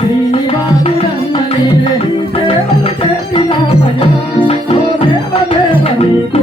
శ్రీనివాసుడన్న నీవే దేవలు చేసిన భజన ఓ దేవ దేవ నీకు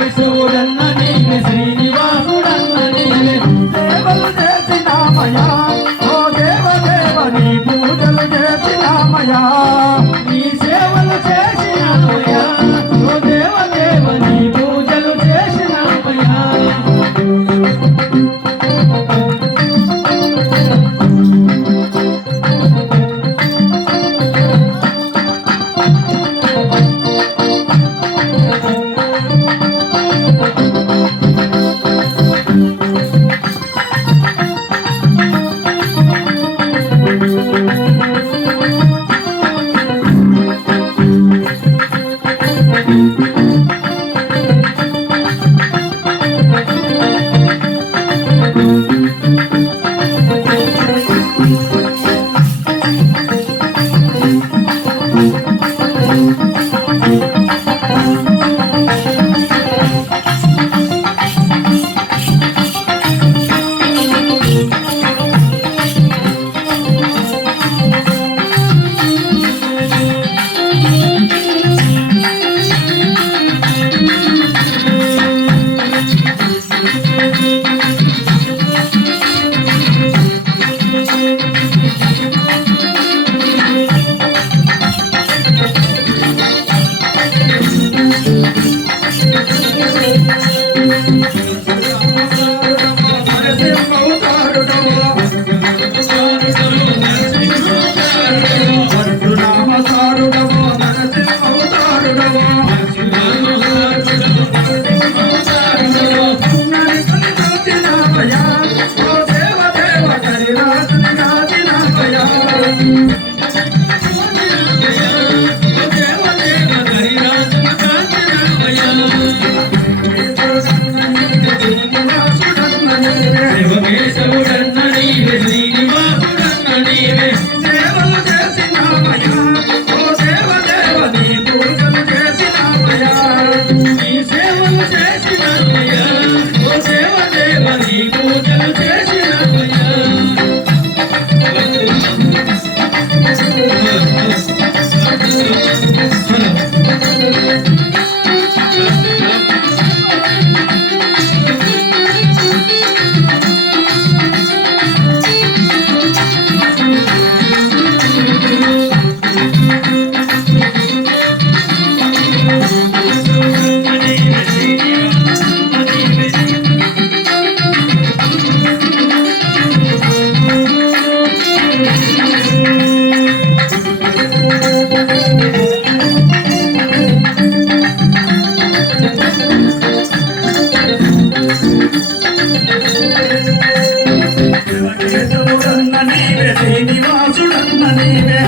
இயேசுவுடன் Let's go. Sunday.